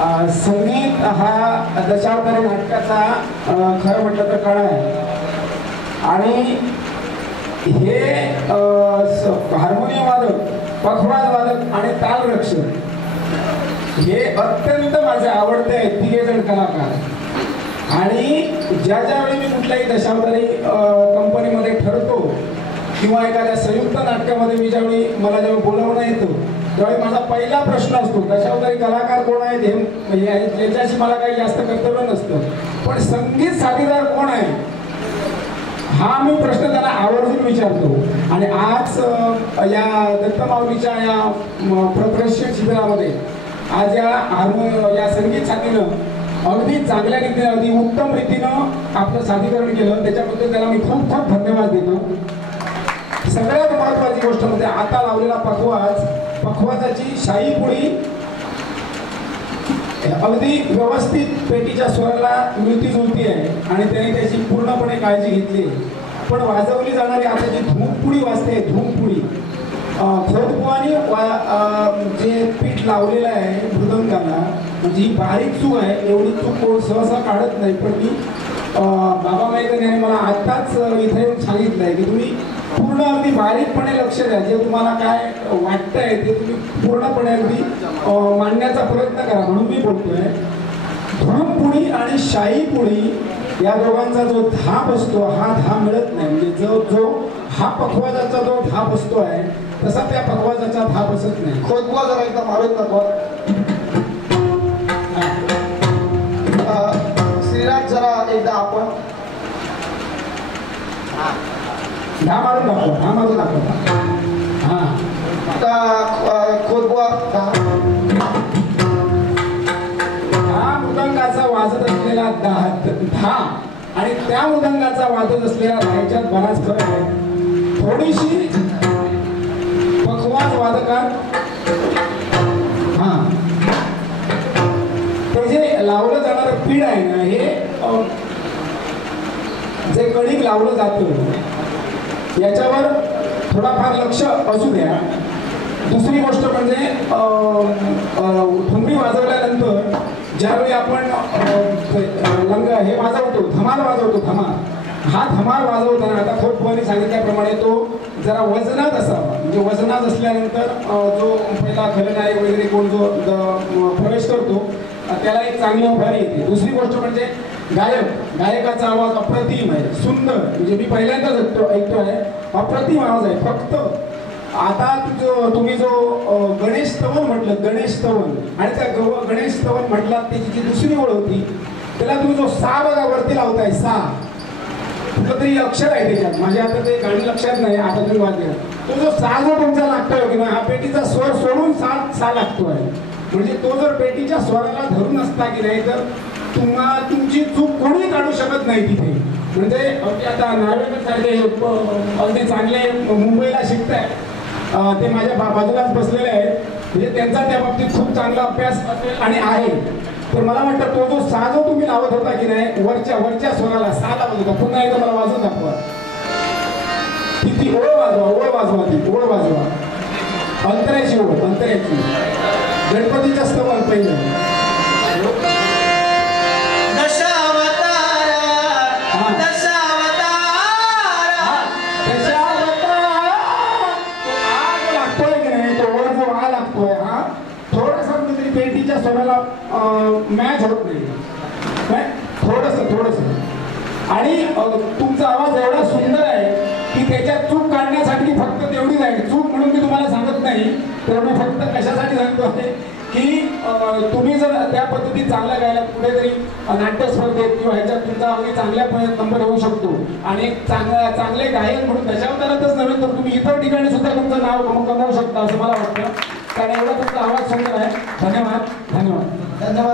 संगीत हा दशावतारी नाटकाचा खरं म्हटलं तर कणा आहे आणि हे हार्मोनियम वादक, पखवाज वादक आणि ताल रक्षक हे अत्यंत माझे आवडते आहेत तिघेजण कलाकार। आणि ज्यावेळी मी कुठल्याही दशावतारी कंपनीमध्ये ठरतो किंवा एखाद्या संयुक्त नाटकामध्ये मी ज्यावेळी मला जेव्हा बोलावणं येतं त्यावेळी माझा पहिला प्रश्न असतो दशावतारी कलाकार कोण आहेत हे, म्हणजे ज्याच्याशी मला काही जास्त कर्तव्य नसतं, पण संगीत साथीदार कोण आहे हा मी प्रश्न त्यांना आवर्जून विचारतो। आणि आज या दत्तमाऊलीच्या या प्रशिक्षण शिबिरामध्ये आज या संगीत साथीनं अगदी चांगल्या रीतीने अगदी उत्तम रीतीनं आपलं सादरीकरण केलं, त्याच्याबद्दल त्याला मी खूप खूप धन्यवाद देतो। सगळ्यात महत्त्वाची गोष्ट म्हणजे आता लावलेला पखवाजाची शाही पोळी अगदी व्यवस्थित पेटीच्या स्वराला मिळती जुळती आहे आणि त्याने त्याची पूर्णपणे काळजी घेतली आहे। पण वाजवली जाणारी आता जी धूमपुडी वाजते, धूमपुडी खोदपुवानी जे पीठ लावलेलं आहे मृदंगाला, म्हणजे ही बारीक चूक आहे, एवढी चूक कोण सहसा काढत नाही। पण मी बाबा मायकर यांनी मला आत्ताच इथे येऊन सांगितलं आहे की तुम्ही पूर्ण अगदी बारीकपणे लक्ष द्या, जे तुम्हाला काय वाटतंय ते तुम्ही पूर्णपणे अगदी मांडण्याचा प्रयत्न करा, म्हणून मी बोलतोय। धूमपुडी आणि शाही पोळी या दोघांचा जो धाप असतो हा धाप मिळत नाही, म्हणजे जो हा पखवाजाचा जो धाप असतो आहे तसा त्या पखवाजाचा धाप असत नाही। खोदवा जरा एकदा मारून दाखवा श्रीराज, जरा एकदा आपण धा मारून दाखवा, धा मारून दाखवा। खोदवा हा मृदंगाचा वाजत असलेला धा आणि त्या मृदंगाचा वाजत असलेला धाच्यात बराच फरक आहे। थोडीशी पखवाज वादकात ते जे लावलं जाणारं पीठ आहे ना, हे जे कणिक लावलं जातं याच्यावर थोडाफार लक्ष असू द्या। दुसरी गोष्ट म्हणजे ठुमरी वाजवल्यानंतर ज्यावेळी आपण हे वाजवतो, धमाल वाजवतो, हा धमाल वाजवताना आता खोदपुवानी सांगितल्याप्रमाणे तो जरा वजनात असावा, म्हणजे वजनात असल्यानंतर जो पहिला खलनायक वगैरे कोण जो प्रवेश करतो त्याला एक चांगली उभारी येते। दुसरी गोष्ट म्हणजे गायकाचा आवाज अप्रतिम आहे, सुंदर, म्हणजे मी पहिल्यांदाच ऐकतोय, अप्रतिम आवाज आहे। फक्त आता तुम्ही जो गणेश स्तवन म्हटलं, गणेश स्तवन, आणि त्या गणेश स्तवन म्हटलात त्याची जी दुसरी ओळ होती त्याला तुम्ही जो सा बघा वरती लावताय, सा कुठलं तरी अक्षर आहे त्याच्यात, माझ्या आता ते गाणी लक्षात नाही, आता तुम्ही वाजले तो जो सा जो तुमचा लागतोय की हा पेटीचा स्वर सोडून सा लागतोय, म्हणजे तो जर पेटीच्या स्वराला धरून असता की नाही तर तुमची चूक कोणी काढू शकत नाही तिथे। म्हणजे आता नार्वेकर सारखे अगदी चांगले मुंबईला शिकताय, ते माझ्या बाजूलाच बसलेले आहेत, म्हणजे त्यांचा त्या बाबतीत खूप चांगला अभ्यास आणि आहे। तर मला वाटतं तो जो सा जो तुम्ही लावत होता की नाही वरच्या स्वराला सा लावत होता, पुन्हा एकदा मला वाजवून दाखवा, ती ओळ वाजवा, ती ओळ वाजवा, अंतऱ्याची ओळ, अंतऱ्याची गणपतीच्या स्तवन पहिलं पेटीच्या स्वराला मॅच होत नाही, थोडस। आणि तुमचा आवाज एवढा सुंदर आहे की त्याच्यात चूक काढण्यासाठी फक्त तेवढीच आहे, चूक म्हणून मी तुम्हाला सांगत नाही, तर मी फक्त कशासाठी सांगतो आहे की तुम्ही जर त्या पद्धतीत चांगल्या गायला कुठेतरी नाट्य स्पर्धेत किंवा ह्याच्यात तुमचा अगदी चांगल्या नंबर येऊ शकतो आणि एक चांगले गायक म्हणून दशावतारातच नव्हे तर तुम्ही इतर ठिकाणी सुद्धा तुमचं नाव कमवू शकता असं मला वाटतं, कारण एवढा तुमचा आवाज सुंदर आहे। धन्यवाद, धन्यवाद, धन्यवाद।